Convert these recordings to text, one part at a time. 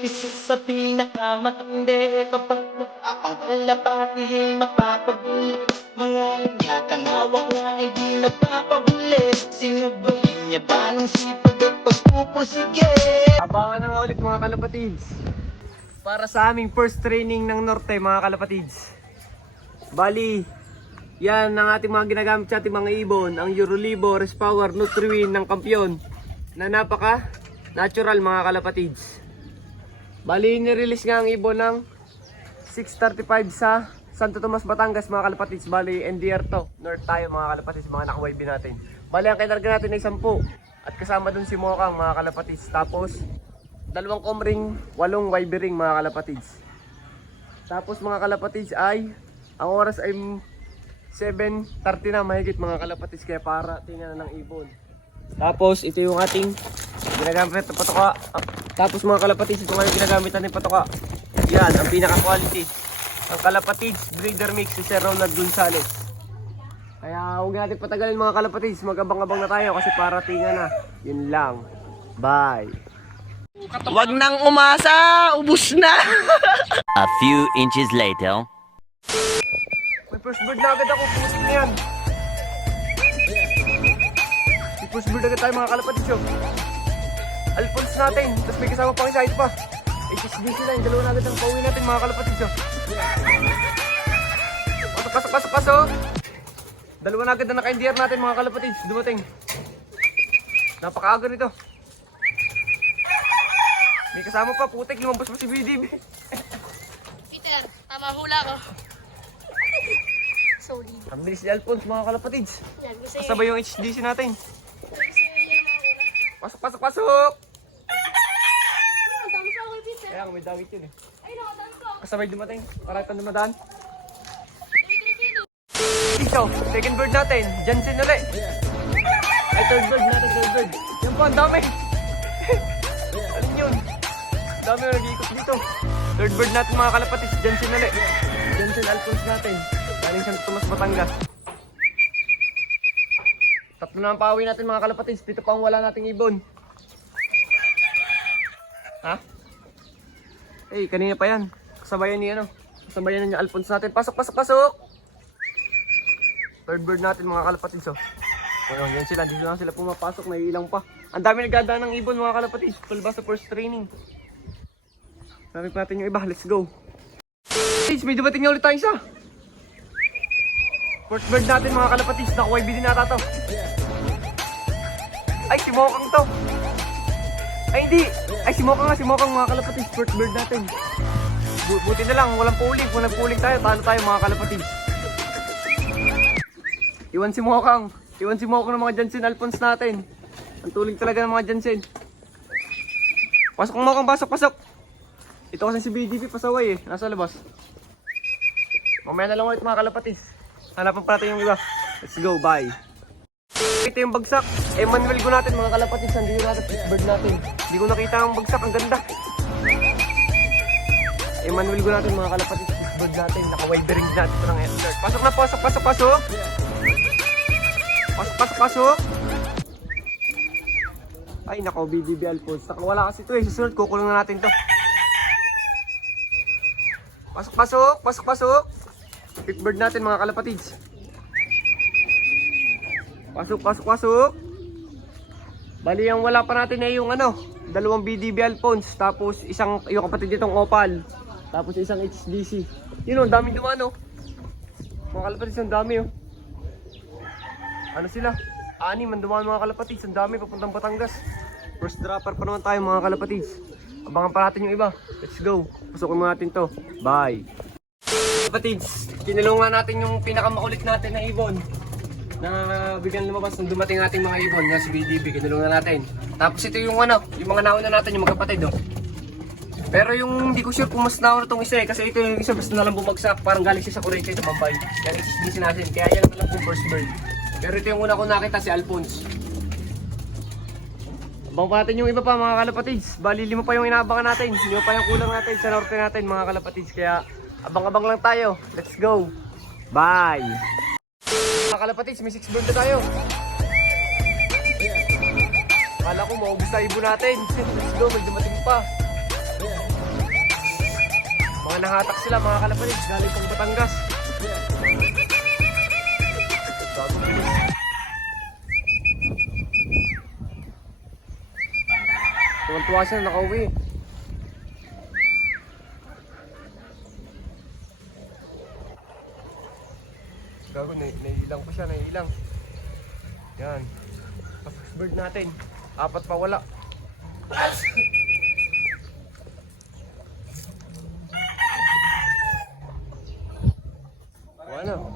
isa sa pinakamatindi kapag alapatihin mapapabili. Mga inyatang hawak na hindi napapabuli. Sinubahin niya ba ng sipag at pagpupusige? Abangan na nga ulit mga kalapatids para sa aming first training ng Norte mga kalapatids. Bali, yan ang ating mga ginagamit sa ating mga ibon, ang Eurolibo, Respower, Nutriwin ng Kampiyon na napaka natural mga kalapatids. Bali, nirelease nga ang ibon ng 6:35 sa Santo Tomas, Batangas mga kalapatids. Bali, NDR to, North tayo mga kalapatids, mga naka-YB natin. Bali, ang kinarga natin ay 10 at kasama dun si Mokang mga kalapatids. Tapos, 2 comring, 8 YB ring mga kalapatids. Tapos mga kalapatids ay, ang oras ay 7:30 na mahigit mga kalapatids, kaya para tingnan na ng ibon. Tapos ito yung ating ginagamit na patoka. Tapos mga kalapatids, ito nga yung ginagamit natin patoka. Yan, ang pinaka quality. Ang kalapatids breeder mix si Sir Ronald Gonzales. Kaya huwag natin patagalin mga kalapatids, magabang-abang na tayo kasi para tingnan na. Yun lang. Bye. Wag nang umasa, ubus na. A few inches later. May first bird na agad ako, pusin na yan. May first bird agad tayo mga kalapatids yun. Alphonse natin, tapos may kasama pang isa pa. HSBC na, yung 2 na agad ang pauwi natin mga kalapatids yun. Pasok. 2 na agad na naka-NDR natin mga kalapatids, dumating. Napakaaga nito. May kasama pa, putik, lumabas pa si BDB. Peter, tama hula ko. Sorry. Ang bilis ni Alphonse mga kalapatids. Yan, kasi... Kasabay yung HDC natin. Kasi yan mga hula. Pasok! Ang dami sa ako, Peter. Kaya may dawit yun eh. Ay, nakadami ko. Kasabay dumating, para ito dumadaan. Ikaw, second bird natin, Jansen ulit. Ay, third bird natin, third bird. Yan po, ang dami. Alin yun? Ang dami yung nag-iikot dito. Third bird natin mga kalapatids, Jansen ulit. Jansen Alphonse natin. Galing Santo Tomas, Batangas. 3 na ang pauwi natin mga kalapatids. Dito pa ang wala nating ibon. Ha? Eh, kanina pa yan. Kasabayan ni ano. Kasabayan niya Alphonse natin. Pasok! Third bird natin mga kalapatids. Oh. Ayun, yan sila. Dito lang sila pumapasok. Naiilang pa. Ang dami nagdadaan ng ibon mga kalapatids. Palba sa first training. Sabi pa natin yung iba. Let's go. May dumating na ulit tayo isa. First bird natin mga kalapatids. Naka-YB din nata to. Ay, si Mokang to. Ay, hindi. Ay, si Mokang mga kalapatids. First bird natin. Buti na lang. Walang puling. Kung nagpuling tayo, talo tayo mga kalapatids. Iwan si Mokang ng mga Jansen Alphonse natin. Ang tulig talaga ng mga Jansen. Pasok ng Mokang, pasok. Ito kasi si BDP pasaway eh. Nasa labas. Mamaya na lang ulit mga kalapatids. Hanapan pa natin yung iba. Let's go, bye. Ito yung bagsak. Emmanuel ko natin mga kalapatids. Nandito natin first bird natin. Hindi ko nakita ang bagsak. Ang ganda. Emmanuel ko natin mga kalapatids. First bird natin. Naka-wide ring natin ito ng headstart. Pasok na, pasok. Pasok. Ay nako, BDB Alphonse. Wala kasi ito eh. Susunod, kukulong na natin to. Pasok. Fifth bird natin mga kalapatids. Pasok. Bali ang wala pa natin ay yung 2 BDB Alphonse. Tapos yung kapatid nitong Opal. Tapos isang HDC. Yun o, ang daming dumaan o. Mga kalapatids, ang dami o. Ano sila? 6 ang dumaan mga kalapatids. Ang dami papuntang Batangas. First dropper pa naman tayo mga kalapatids. Abangan pa natin yung iba. Let's go. Pasukin mo natin to. Bye. Kalapatids, kinulungan natin yung pinakamakulit natin na ibon na bigyan lumabas nung dumating nating mga ibon nga si BDB. Kinulungan natin. Tapos ito yung yung mga nauna natin, yung magkapatid oh. Pero yung hindi ko sure kung mas nauna itong isa eh. Kasi ito yung isa basta nalang bumagsak. Parang galing siya sa Corrente sa Mambay. Yan HSBC natin. Kaya yan naman lang first bird. Pero ito yung una ko nakita, si Alphonse. Abang pa natin yung iba pa mga kalapatids. Bali 5 pa yung inaabangan natin. 5 pa yung kulang natin sa norte natin mga kalapatids. Kaya abang-abang lang tayo. Let's go. Bye. Mga kalapatids, may 6 bird na tayo. Kala ko maubos na ibon natin. Let's go, may dumating pa. Mga nahatak sila mga kalapatids, galing pang Batangas. Bagong bilis. Tuwan-tuwa siya, nakauwi. Gago, naiilang pa siya, naiilang. Yan. Tapos bird natin. 4 pa wala. Ano?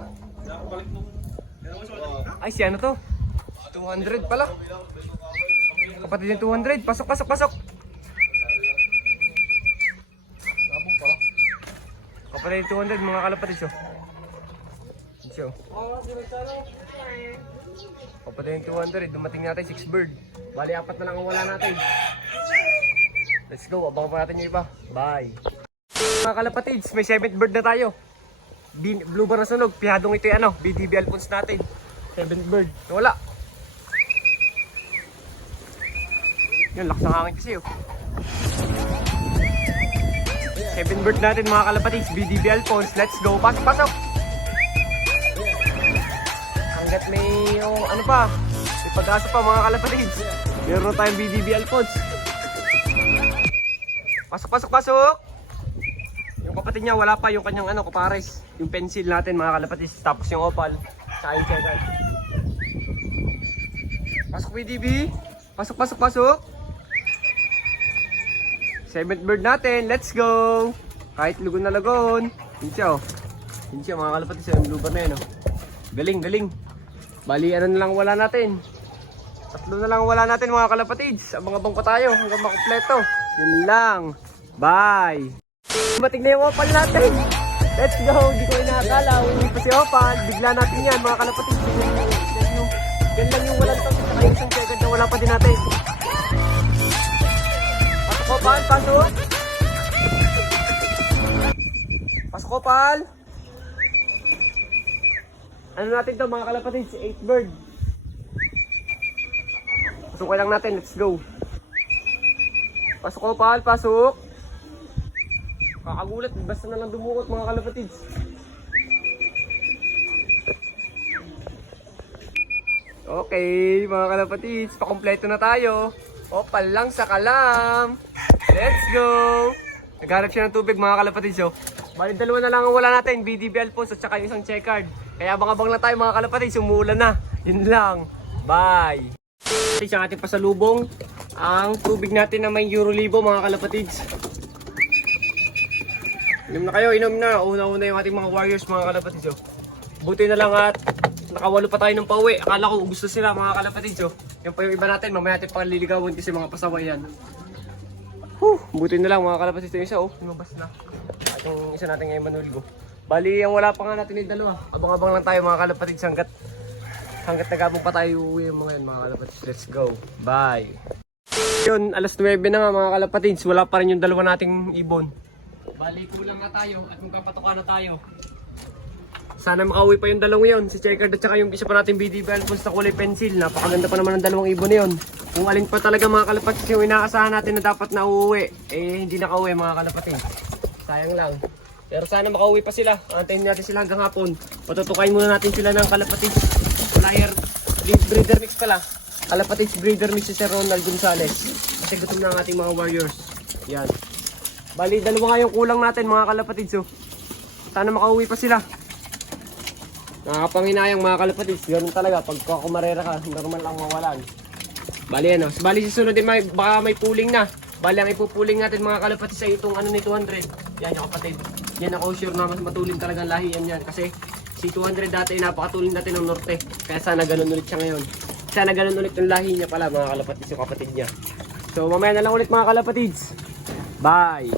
Ay, si ano to? 200 pala. Kapatid yung 200. Pasok, pasok, pasok. Kapatid yung 200, mga kalapatid siya. Siya. Kapatid yung 200, dumating natin 6 bird. Bali, 4 na lang ang wala natin. Let's go, abangan pa natin yung iba. Bye. Mga kalapatids, may 7th bird na tayo. Blue bar na sunog, pihadong ito yung ano, BDB Alphonse natin. 7th bird, wala. Yun, lakas ng hangin kasi oh. 7th bird natin mga kalapatids, BDB Alphonse, let's go, pasok, pasok. Hanggat may yung ano pa, may pag-asa pa mga kalapatids. Meron tayong BDB Alphonse. Pasok, pasok, pasok. Yung kapatid niya wala pa, yung kanyang ano, kupares. Yung pencil natin mga kalapatids, tapos yung opal. Sa yung checker. Pasok BDB. Pasok, pasok, pasok. 7th bird natin, let's go. Kahit lugon na lugon. Yun siya oh. Yun siya mga kalapatids, yung blue bar na yun oh. Galing, galing. Bali ano na lang wala natin. 3 na lang wala natin mga kalapatids. Abang-abang pa tayo hanggang makumpleto. Yun lang. Bye. Dumating na yung opal natin. Let's go. Hindi ko inakala. Uwi pa si opal. Bigla natin yan mga kalapatids. Yan lang yung walang tawag. Saka yung isang second na wala pa din natin. Pasok opal. Pasok. Pasok opal. Ano natin to mga kalapatids? 8th bird. Pasukin lang natin. Let's go. Pasok opal. Pasok. Kakagulat, basta na lang dumukot mga kalapatids. Okay, mga kalapatids, pakompleto na tayo. Opal lang sa kalam. Let's go! Naghanap siya ng tubig mga kalapatids. Bali, 2 na lang ang wala natin, BDB Alphonse at saka yung isang checkered. Kaya abang-abang lang tayo mga kalapatids, umuulan na. Yun lang. Bye! Yung ating pasalubong, ang tubig natin na may Eurolibo mga kalapatids. Inom na kayo, inom na. Una-una yung ating mga warriors mga kalapatids. Buti na lang at nakawalo pa tayo ng pauwi. Akala ko gusto sila mga kalapatids. Yung pa yung iba natin, mamaya natin panliligawan kasi mga pasaway yan. Buti na lang mga kalapatids. Yung isa lumabas na. At yung isa natin ngayon Manuel Go. Bali, ang wala pa nga natin yung 2. Abang-abang lang tayo mga kalapatids hanggat nagabong pa tayo uwi yung mga yan mga kalapatids. Let's go. Bye. Yun, alas 9 na nga mga kalapatids. Wala pa rin yung 2 nating ibon. Bali, kulang na tayo at magpapatuka na tayo. Sana makauwi pa yung 2 yun. Si Checker at saka yung isa pa natin BDB Alphonse na kulay pencil. Napakaganda pa naman ng 2 ibon yun. Kung alin pa talaga mga kalapatids yung inaasahan natin na dapat na uuwi, eh hindi nakauwi mga kalapatids. Sayang lang. Pero sana makauwi pa sila. Antayin natin sila hanggang hapon. Patutukain muna natin sila ng kalapatids. Flyer breeder mix pala. Kalapatids breeder mix si Sir Ronald Gonzales. Kasi gutom na ang ating mga warriors. Yan. Bali, 2 nga yung kulang natin mga kalapatids. Sana makauwi pa sila. Nakakapanginayang mga kalapatids. Ganun talaga. Pag kumarera ka, normal lang mawalan. Bali ano. Bali susunod din baka may pooling na. Bali ang ipupuling natin mga kalapatids sa itong ano ni 200. Yan yung kapatid. Yan ako sure na mas matulin talagang lahi yan. Kasi si 200 dati napakatulin natin ng norte. Kaya sana ganun ulit siya ngayon. Sana ganun ulit yung lahi niya pala mga kalapatids yung kapatid niya. So mamaya na lang ulit mga kalapatids. Bye!